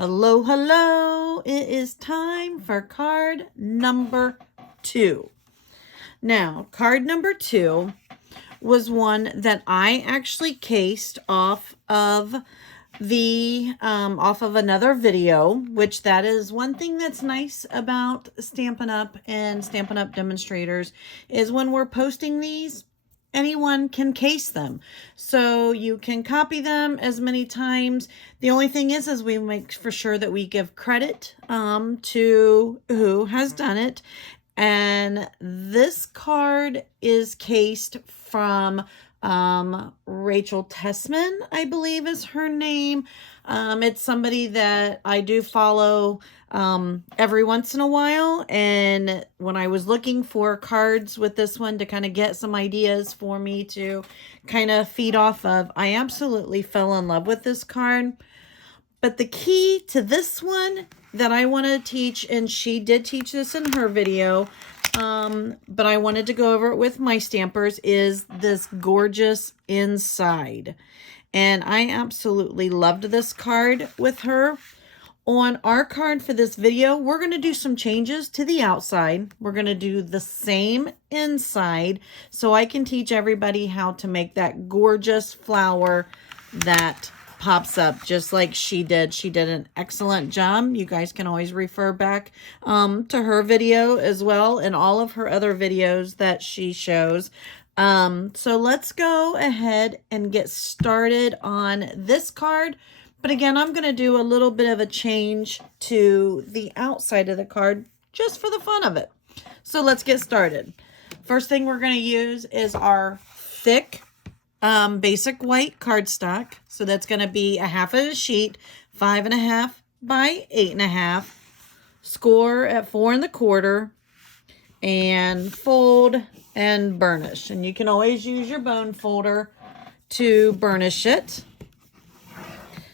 Hello, hello. It is time for card number 2. Now, card number 2 was one that I actually cased off of another video, which that is one thing that's nice about Stampin' Up! And Stampin' Up! Demonstrators is when we're posting these, anyone can case them. So you can copy them as many times. The only thing is we make for sure that we give credit to who has done it. And this card is cased from Rachel Tessman, I believe is her name. It's somebody that I do follow every once in a while, and when I was looking for cards with this one to kind of get some ideas for me to kind of feed off of, I absolutely fell in love with this card. But the key to this one that I want to teach, and she did teach this in her video, but I wanted to go over it with my stampers, is this gorgeous inside. And I absolutely loved this card with her. On our card for this video, we're going to do some changes to the outside. We're going to do the same inside so I can teach everybody how to make that gorgeous flower that pops up just like she did. She did an excellent job. You guys can always refer back to her video as well and all of her other videos that she shows. So let's go ahead and get started on this card. But again, I'm going to do a little bit of a change to the outside of the card just for the fun of it. So let's get started. First thing we're going to use is our thick basic white cardstock. So that's going to be a half of a sheet, 5.5 by 8.5. Score at 4 1/4. And fold and burnish. And you can always use your bone folder to burnish it.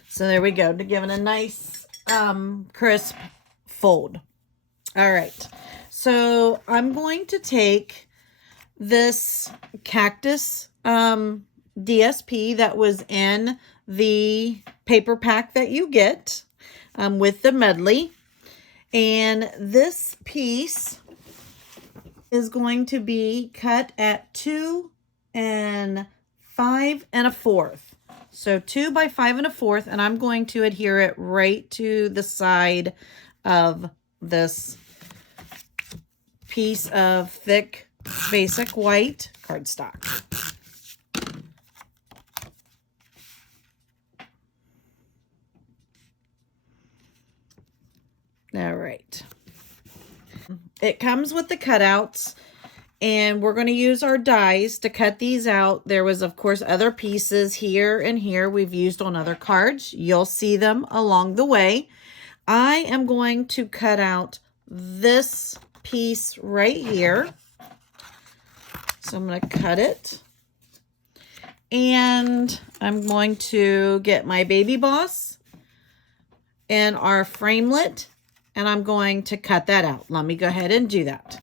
So there we go, to give it a nice crisp fold. All right, so I'm going to take this cactus DSP that was in the paper pack that you get with the medley. And this piece is going to be cut at 2 5 1/4. So 2 by 5 1/4, and I'm going to adhere it right to the side of this piece of thick basic white cardstock. All right. It comes with the cutouts, and we're going to use our dies to cut these out. There was, of course, other pieces here and here we've used on other cards. You'll see them along the way. I am going to cut out this piece right here. So I'm going to cut it. And I'm going to get my Baby Boss and our framelit, and I'm going to cut that out. Let me go ahead and do that.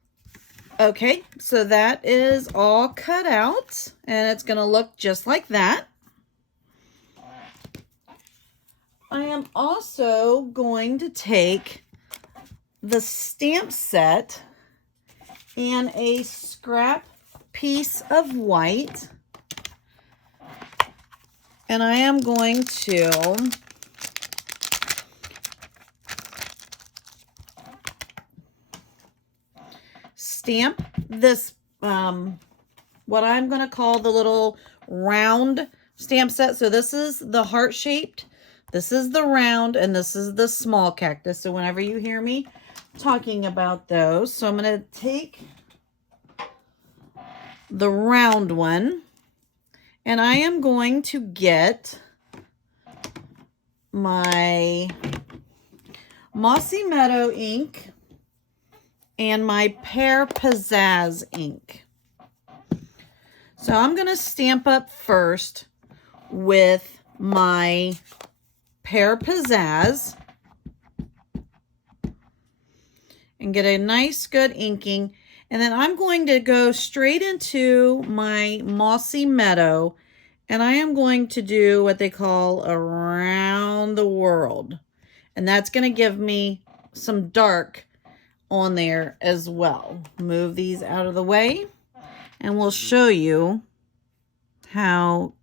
Okay, so that is all cut out, and it's going to look just like that. I am also going to take the stamp set and a scrap piece of white, and I am going to stamp this, what I'm going to call the little round stamp set. So this is the heart-shaped, this is the round, and this is the small cactus. So whenever you hear me talking about those, so I'm going to take the round one, and I am going to get my Mossy Meadow ink and my Pear Pizzazz ink. So I'm going to stamp up first with my Pear Pizzazz and get a nice good inking. And then I'm going to go straight into my Mossy Meadow, and I am going to do what they call Around the World. And that's going to give me some dark on there as well. Move these out of the way and we'll show you how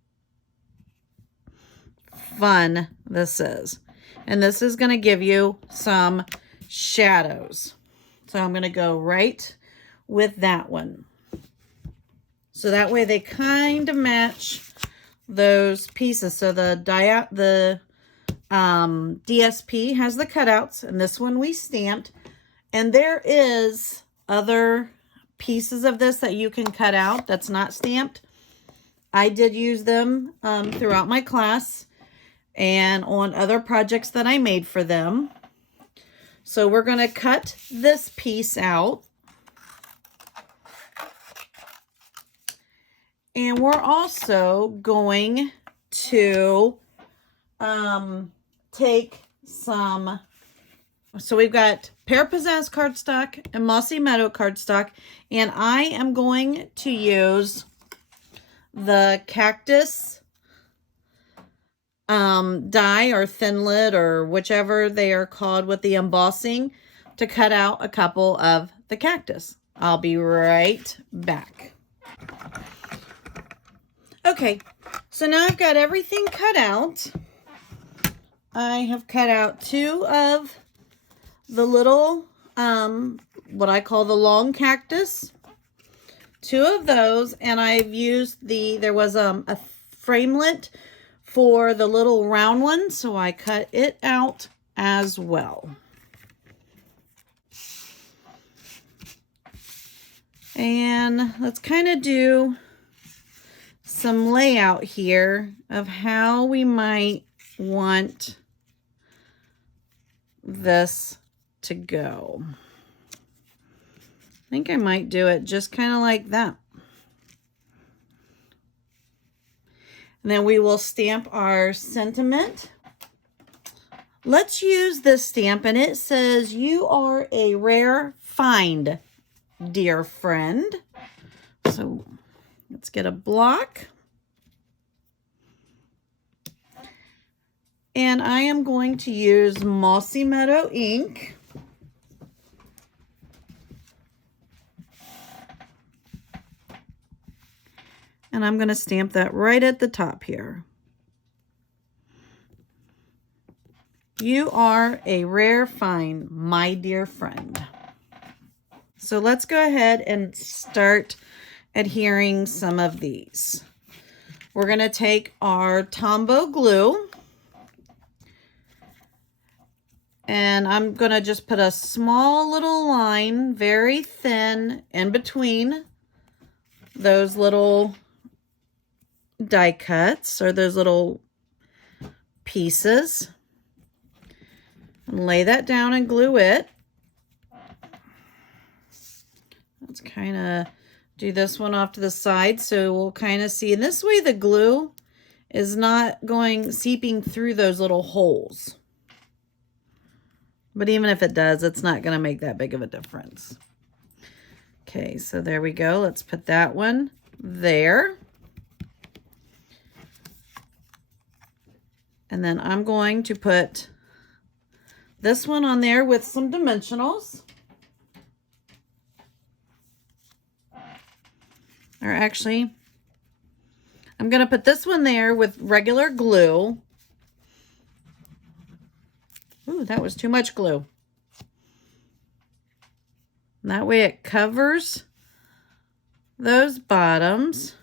fun this is. And this is going to give you some shadows. So I'm going to go right with that one. So that way they kind of match those pieces. So the DSP has the cutouts, and this one we stamped. And there is other pieces of this that you can cut out that's not stamped. I did use them throughout my class and on other projects that I made for them. So we're going to cut this piece out. And we're also going to take some, so we've got Pear Pizzazz cardstock and Mossy Meadow cardstock, and I am going to use the cactus die or thin lid or whichever they are called with the embossing to cut out a couple of the cactus. I'll be right back. Okay, so now I've got everything cut out. I have cut out 2 of the little, what I call the long cactus. 2 of those, and I've used there was a framelit for the little round one, so I cut it out as well. And let's kind of do some layout here of how we might want this to go. I think I might do it just kind of like that. And then we will stamp our sentiment. Let's use this stamp, and it says, "You are a rare find, dear friend." So let's get a block. And I am going to use Mossy Meadow ink. And I'm going to stamp that right at the top here. You are a rare find, my dear friend. So let's go ahead and start adhering some of these. We're going to take our Tombow glue. And I'm going to just put a small little line, very thin, in between those little die cuts or those little pieces, and lay that down and glue it. Let's kind of do this one off to the side so we'll kind of see. And this way the glue is not seeping through those little holes. But even if it does, it's not going to make that big of a difference. Okay, so there we go. Let's put that one there. And then I'm going to put this one on there with some dimensionals. Or actually, I'm going to put this one there with regular glue. Ooh, that was too much glue. And that way it covers those bottoms.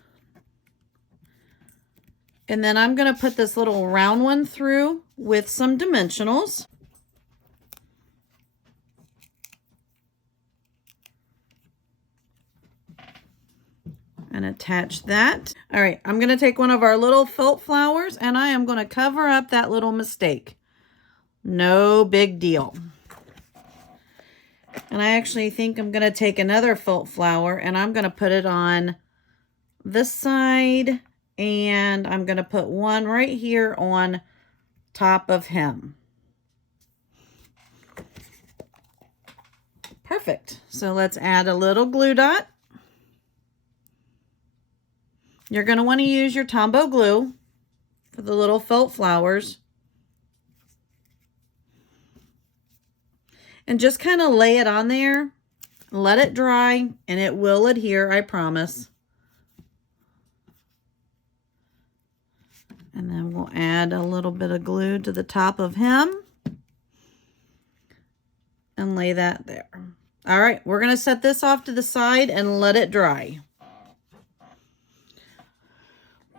And then I'm going to put this little round one through with some dimensionals. And attach that. All right, I'm going to take one of our little felt flowers and I am going to cover up that little mistake. No big deal. And I actually think I'm going to take another felt flower and I'm going to put it on this side, and I'm going to put one right here on top of him. Perfect. So let's add a little glue dot. You're going to want to use your Tombow glue for the little felt flowers. And just kind of lay it on there. Let it dry, and it will adhere, I promise. And then we'll add a little bit of glue to the top of him. And lay that there. All right, we're going to set this off to the side and let it dry.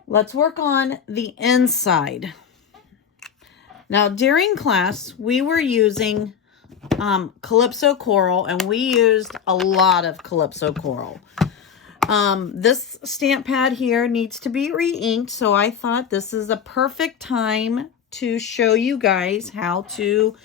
Let's work on the inside. Now, during class, we were using Calypso Coral, and we used a lot of Calypso Coral. This stamp pad here needs to be re-inked, so I thought this is a perfect time to show you guys how to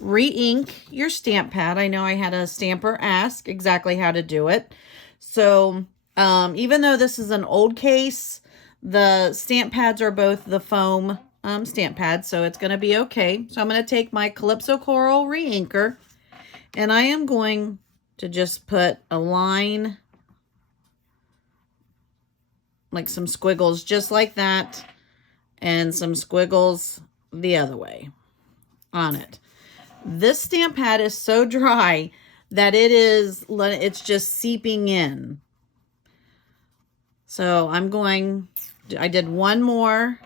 re-ink your stamp pad. I know I had a stamper ask exactly how to do it. So even though this is an old case, the stamp pads are both the foam stamp pads, so it's going to be okay. So I'm going to take my Calypso Coral re-inker, and I am going to just put a line, like some squiggles just like that, and some squiggles the other way on it. This stamp pad is so dry that it's just seeping in. So I did one more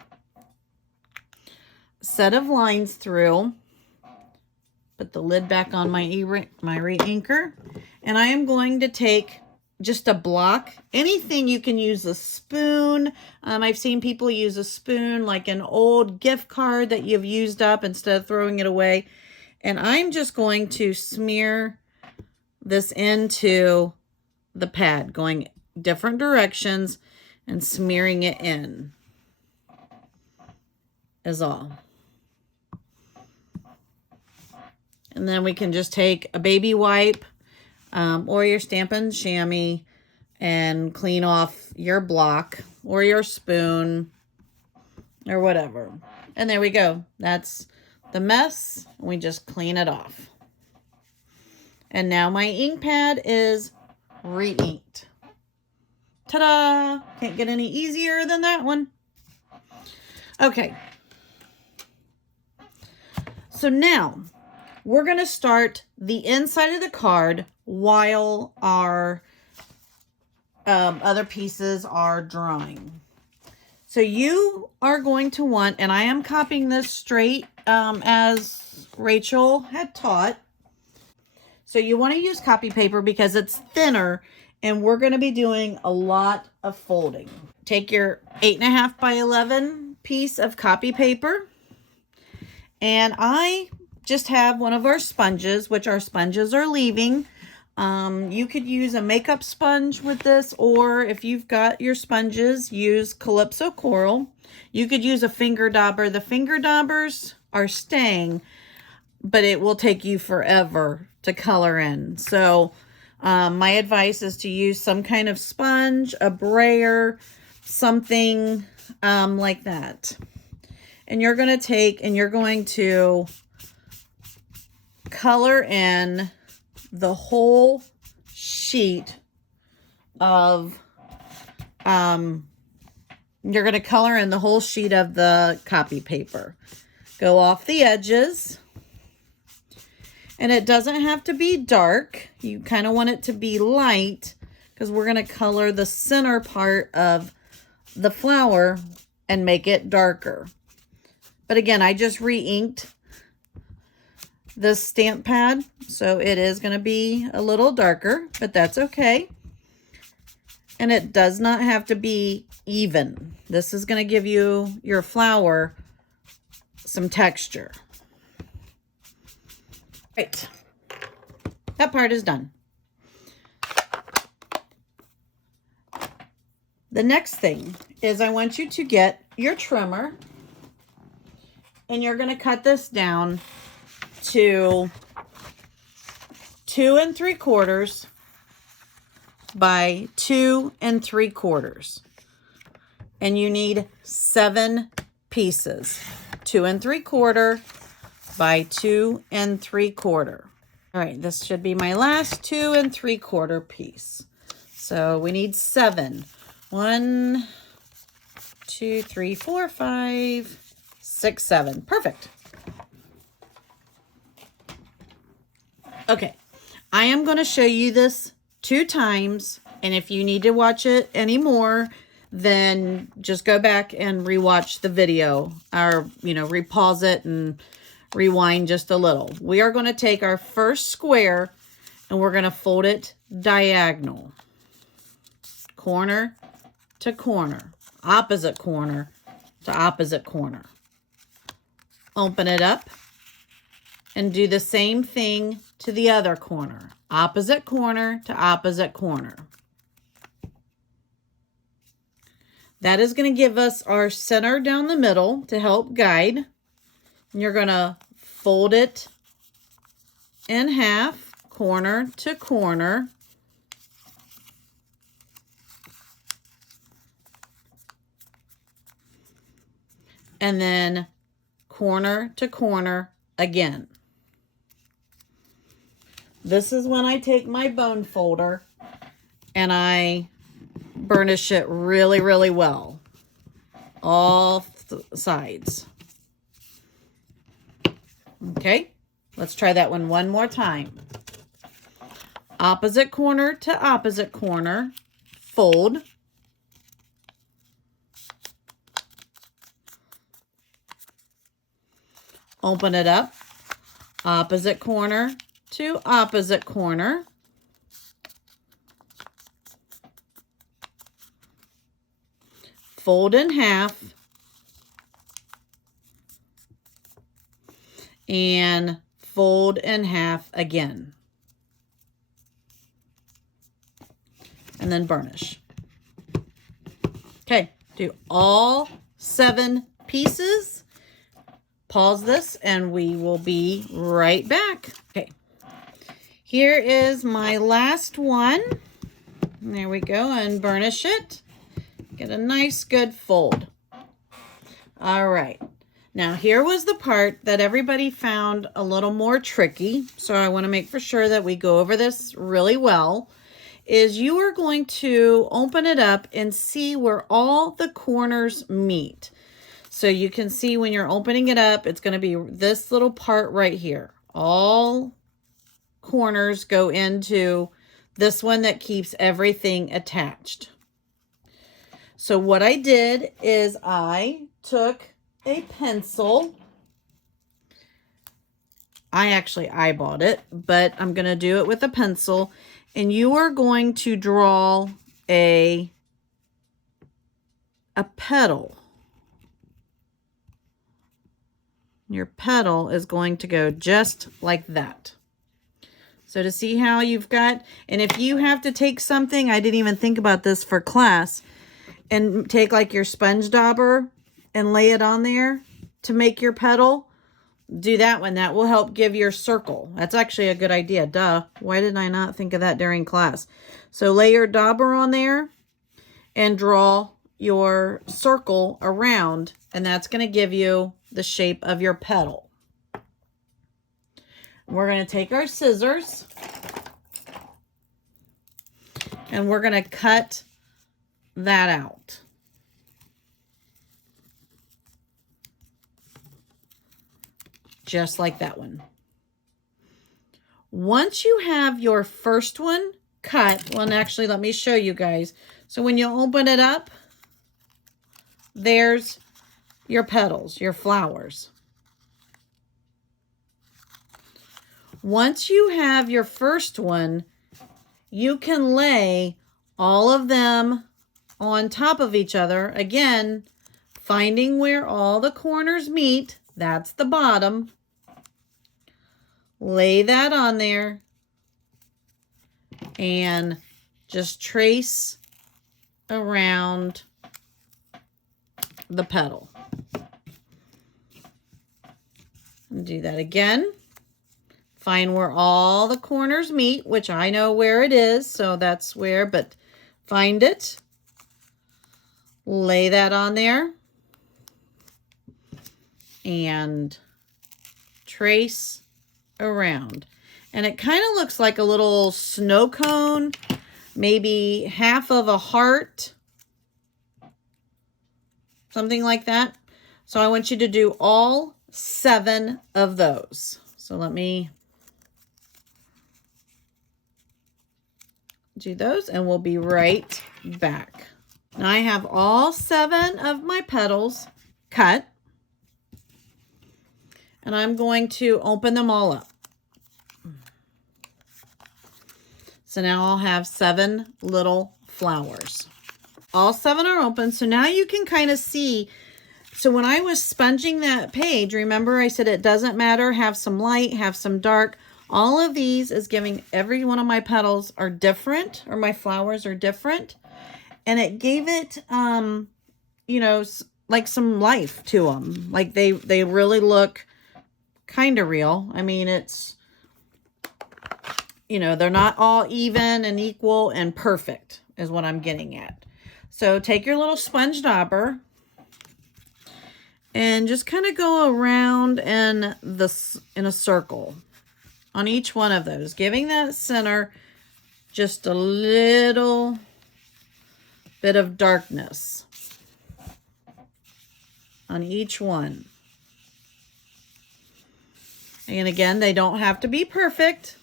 set of lines through. Put the lid back on my re-inker. And I am going to take just a block. Anything you can use, a spoon. I've seen people use a spoon, like an old gift card that you've used up instead of throwing it away. And I'm just going to smear this into the pad, going different directions and smearing it in is all. And then we can just take a baby wipe or your Stampin' Chamois and clean off your block or your spoon or whatever. And there we go. That's the mess. We just clean it off. And now my ink pad is re-inked. Ta-da! Can't get any easier than that one. Okay. So now we're going to start the inside of the card while our other pieces are drying. So you are going to want, and I am copying this straight as Rachel had taught. So you want to use copy paper because it's thinner and we're going to be doing a lot of folding. Take your 8.5 by 11 piece of copy paper, and I just have one of our sponges, which our sponges are leaving. You could use a makeup sponge with this, or if you've got your sponges, use Calypso Coral. You could use a finger dauber. The finger daubers are staying, but it will take you forever to color in. So my advice is to use some kind of sponge, a brayer, something like that. And you're going to take and you're going to color in the whole sheet of you're going to color in the whole sheet of the copy paper. Go off the edges. And it doesn't have to be dark. You kind of want it to be light because we're going to color the center part of the flower and make it darker. But again, I just re-inked this stamp pad, so it is going to be a little darker, but that's okay. And it does not have to be even. This is going to give you your flower some texture. Right. That part is done. The next thing is I want you to get your trimmer, and you're going to cut this down to 2 3/4 by 2 3/4. And you need 7 pieces. 2 3/4 by 2 3/4. All right, this should be my last 2 3/4 piece. So we need 7. 1, 2, 3, 4, 5, 6, 7. Perfect. Okay, I am going to show you this 2 times, and if you need to watch it anymore, then just go back and rewatch the video, or, you know, repause it and rewind just a little. We are going to take our first square and we're going to fold it diagonal, corner to corner, opposite corner to opposite corner. Open it up and do the same thing to the other corner, opposite corner to opposite corner. That is going to give us our center down the middle to help guide. And you're going to fold it in half, corner to corner. And then corner to corner again. This is when I take my bone folder and I burnish it really, really well. All sides. Okay, let's try that one more time. Opposite corner to opposite corner, fold. Open it up, opposite corner to opposite corner. Fold in half. And fold in half again. And then burnish. Okay, do all 7 pieces. Pause this and we will be right back. Okay, here is my last one. There we go, and burnish it. Get a nice good fold. All right. Now, here was the part that everybody found a little more tricky, so I want to make for sure that we go over this really well, is you are going to open it up and see where all the corners meet. So you can see when you're opening it up, it's going to be this little part right here. All corners go into this one that keeps everything attached. So what I did is I took a pencil. I actually eyeballed it, but I'm going to do it with a pencil. And you are going to draw a petal. Your petal is going to go just like that. So to see how you've got, and if you have to take something, I didn't even think about this for class, and take like your sponge dauber and lay it on there to make your petal, do that one. That will help give your circle. That's actually a good idea. Duh. Why did I not think of that during class? So lay your dauber on there and draw your circle around, and that's going to give you the shape of your petal. We're going to take our scissors and we're going to cut that out. Just like that one. Once you have your first one cut, well, and actually let me show you guys. So when you open it up, there's your petals, your flowers. Once you have your first one, you can lay all of them on top of each other. Again, finding where all the corners meet, that's the bottom. Lay that on there and just trace around the petal. Do that again. Find where all the corners meet, which I know where it is, so that's where, but find it. Lay that on there. And trace around. And it kind of looks like a little snow cone, maybe half of a heart, something like that. So I want you to do all 7 of those. So let me Do those and we'll be right back. Now I have all 7 of my petals cut. And I'm going to open them all up. So now I'll have 7 little flowers. All 7 are open. So now you can kind of see. So when I was sponging that page, remember I said it doesn't matter, have some light, have some dark. All of these is giving, every one of my petals are different, or my flowers are different. And it gave it, you know, like some life to them. Like they really look kind of real. I mean, it's, you know, they're not all even and equal and perfect is what I'm getting at. So take your little sponge dauber and just kind of go around in a circle on each one of those, giving that center just a little bit of darkness on each one. And again, they don't have to be perfect.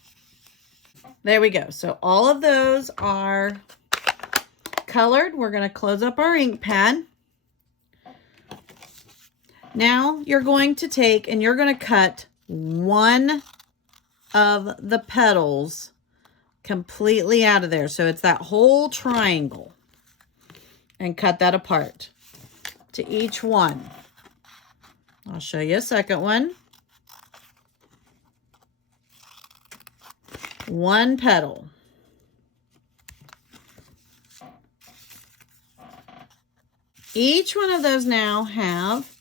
There we go. So all of those are colored. We're going to close up our ink pad. Now you're going to take and you're going to cut one of the petals completely out of there. So it's that whole triangle. And cut that apart to each one. I'll show you a second one. One petal. Each one of those now have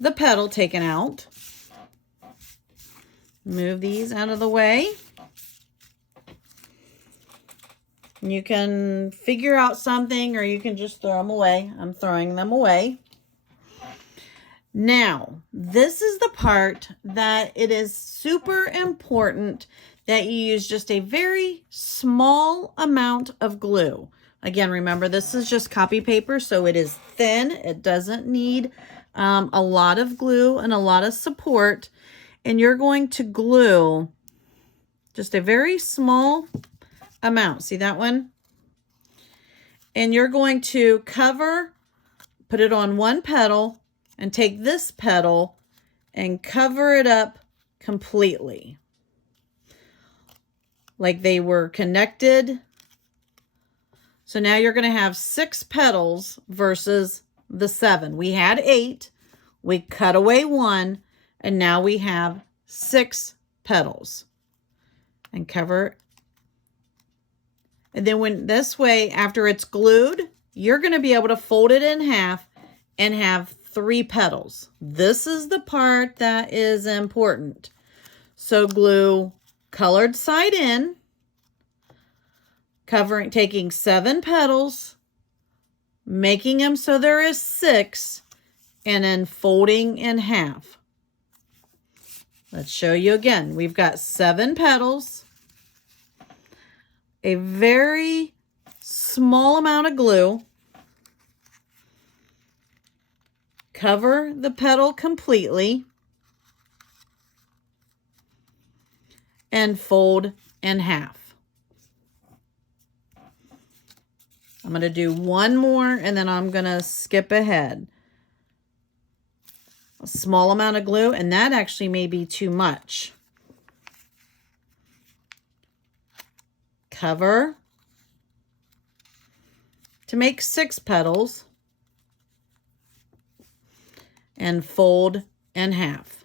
the petal taken out. Move these out of the way. You can figure out something or you can just throw them away. I'm throwing them away. Now, this is the part that it is super important that you use just a very small amount of glue. Again, remember, this is just copy paper, so it is thin. It doesn't need a lot of glue and a lot of support. And you're going to glue just a very small amount. See that one? And you're going to cover, put it on one petal, and take this petal and cover it up completely. Like they were connected. So now you're going to have 6 petals versus the 7. We had 8. We cut away 1. And now we have 6 petals. And cover. And then when this way, after it's glued, you're going to be able to fold it in half and have 3 petals. This is the part that is important. So glue colored side in, covering, taking 7 petals, making them so there is 6, and then folding in half. Let's show you again. We've got 7 petals, a very small amount of glue, cover the petal completely, and fold in half. I'm going to do one more and then I'm going to skip ahead. A small amount of glue, and that actually may be too much. Cover to make 6 petals and fold in half.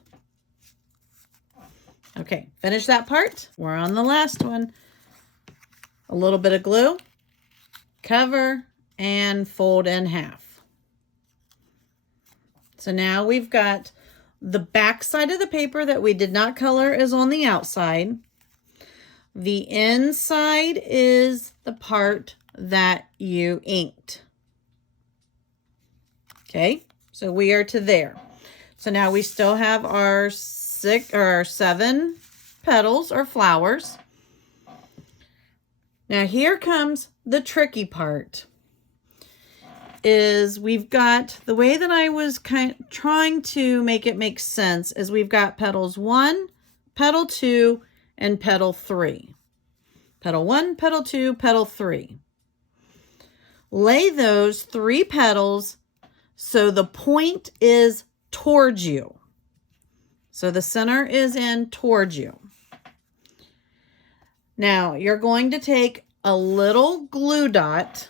Okay, finish that part. We're on the last one. A little bit of glue, cover, and fold in half. So now we've got the back side of the paper that we did not color is on the outside. The inside is the part that you inked. Okay, so we are to there. So now we still have our 7 petals or flowers. Now here comes the tricky part. Is we've got, the way that I was trying to make it make sense is we've got petals 1, petal 2, and petal 3. Petal 1, petal 2, petal 3. Lay those 3 petals so the point is towards you. So the center is in towards you. Now you're going to take a little glue dot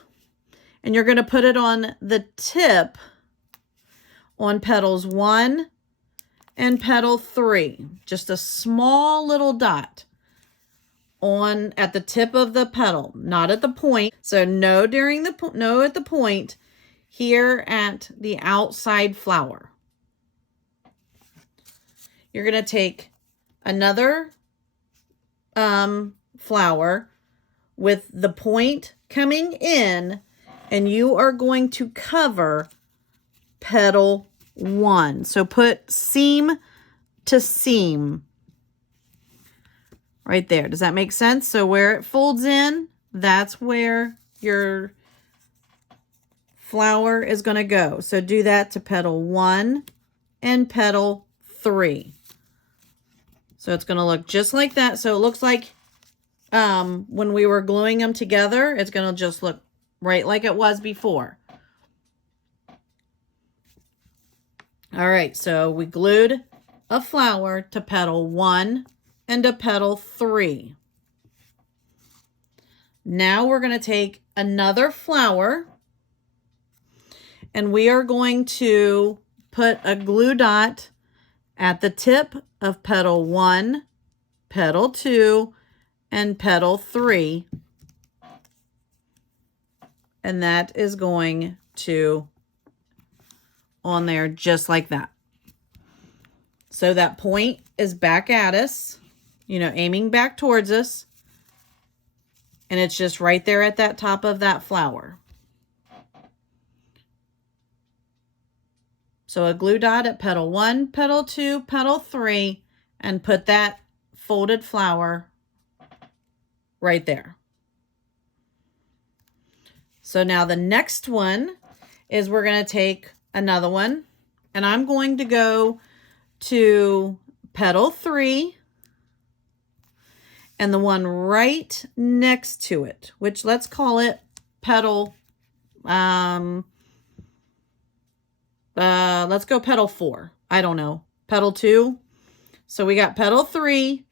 and you're going to put it on the tip on petals 1 and petal 3. Just a small little dot on at the tip of the petal, not at the point. So no at the point, here at the outside flower. You're going to take another flower with the point coming in, and you are going to cover petal 1. So put seam to seam right there. Does that make sense? So where it folds in, that's where your flower is going to go. So do that to petal 1 and petal 3. So it's going to look just like that. So it looks like when we were gluing them together, it's going to just look right like it was before. All right, so we glued a flower to petal 1 and to petal 3. Now we're going to take another flower and we are going to put a glue dot at the tip of petal 1, petal 2, and petal 3. And that is going to on there just like that. So that point is back at us, you know, aiming back towards us. And it's just right there at that top of that flower. So a glue dot at petal 1, petal 2, petal 3, and put that folded flower right there. So now the next one is we're going to take another one, and I'm going to go to petal 3 and the one right next to it, which let's call it petal, let's go petal 4. I don't know, petal 2. So we got petal 3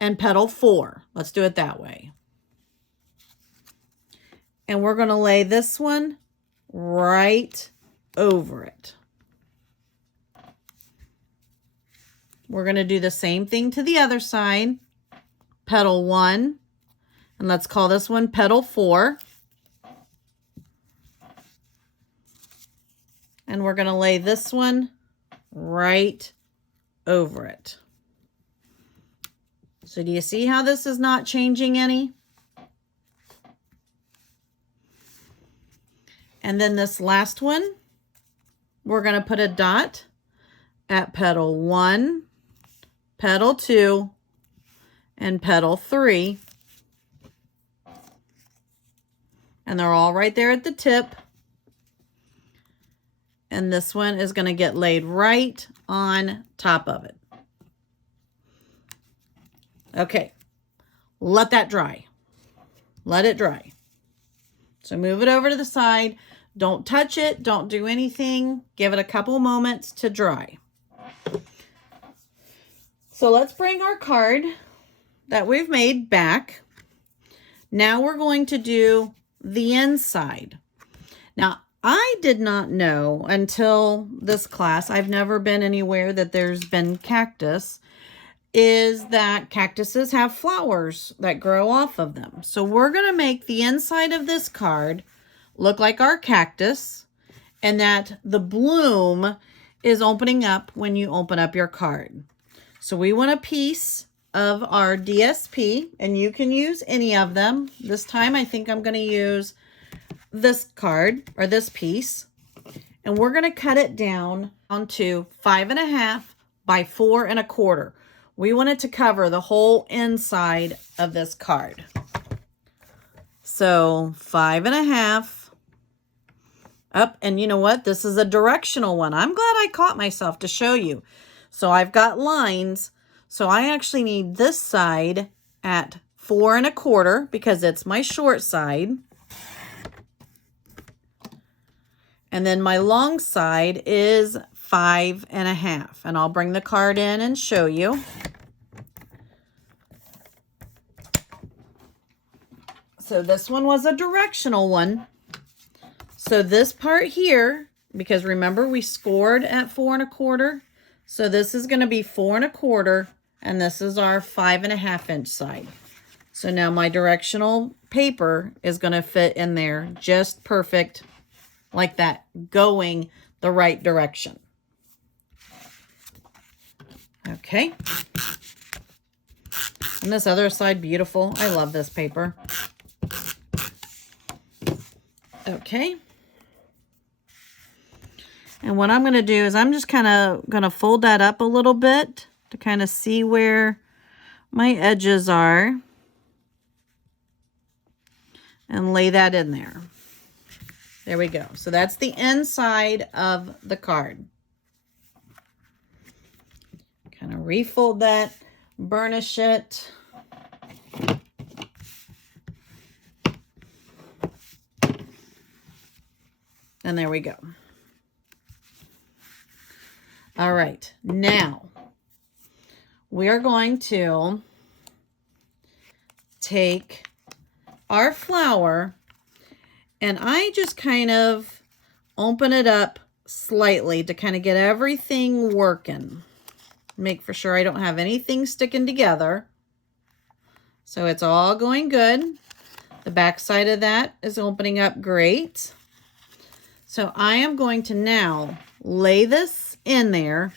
and petal 4. Let's do it that way. And we're going to lay this one right over it. We're going to do the same thing to the other side. Petal 1, and let's call this one petal 4. And we're going to lay this one right over it. So do you see how this is not changing any? And then this last one, we're going to put a dot at petal 1, petal 2, and petal 3. And they're all right there at the tip. And this one is going to get laid right on top of it. Okay, let that dry. Let it dry. So move it over to the side. Don't touch it. Don't do anything. Give it a couple moments to dry. So let's bring our card that we've made back. Now we're going to do the inside. Now, I did not know until this class, I've never been anywhere that there's been cactus, is that cactuses have flowers that grow off of them. So we're going to make the inside of this card look like our cactus, and that the bloom is opening up when you open up your card. So we want a piece of our DSP, and you can use any of them. This time I think I'm going to use this card or this piece, and we're going to cut it down to 5.5 by 4 1/4. We want it to cover the whole inside of this card. So 5.5 up, and you know what? This is a directional one. I'm glad I caught myself to show you. So I've got lines. So I actually need this side at 4 1/4 because it's my short side. And then my long side is 5 1/2. And I'll bring the card in and show you. So this one was a directional one. So this part here, because remember we scored at 4 1/4. So this is going to be 4 1/4, and this is our 5 1/2 inch side. So now my directional paper is going to fit in there just perfect like that, going the right direction. Okay. And this other side, beautiful. I love this paper. Okay. And what I'm going to do is I'm just kind of going to fold that up a little bit to kind of see where my edges are and lay that in there. There we go. So that's the inside of the card. Kind of refold that, burnish it. And there we go. All right, now we are going to take our flower, and I just kind of open it up slightly to kind of get everything working. Make for sure I don't have anything sticking together. So it's all going good. The back side of that is opening up great. So I am going to now lay this in there,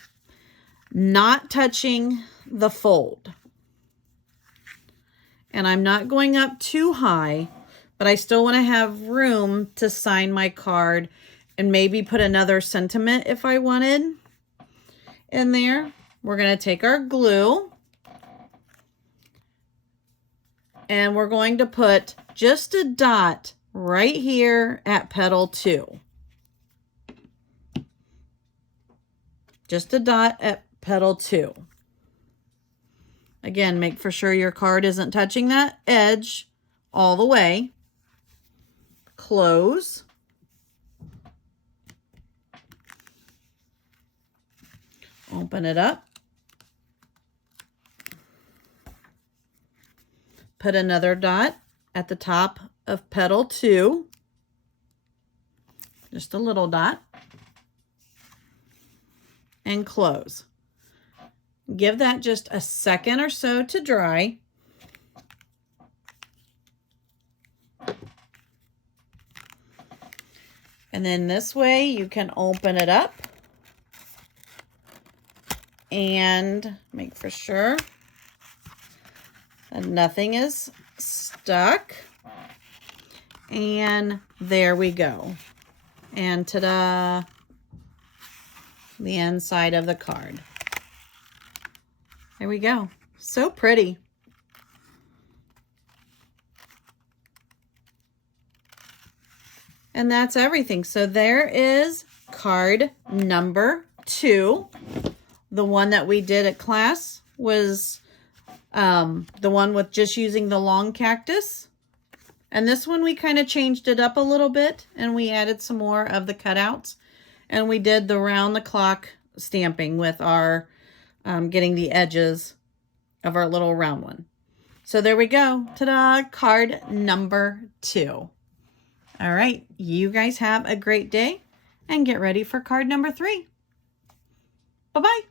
not touching the fold. And I'm not going up too high, but I still want to have room to sign my card and maybe put another sentiment if I wanted in there. We're going to take our glue and we're going to put just a dot right here at petal 2. Just a dot at petal 2. Again, make for sure your card isn't touching that edge all the way. Close. Open it up. Put another dot at the top of petal 2. Just a little dot. And close. Give that just a second or so to dry. And then this way you can open it up and make for sure that nothing is stuck. And there we go. And ta-da! The inside of the card. There we go. So pretty. And that's everything. So there is card number 2. The one that we did at class was the one with just using the long cactus. And this one we kind of changed it up a little bit and we added some more of the cutouts. And we did the round the clock stamping with our getting the edges of our little round one. So there we go. Ta-da! Card number 2. All right. You guys have a great day and get ready for card number 3. Bye-bye.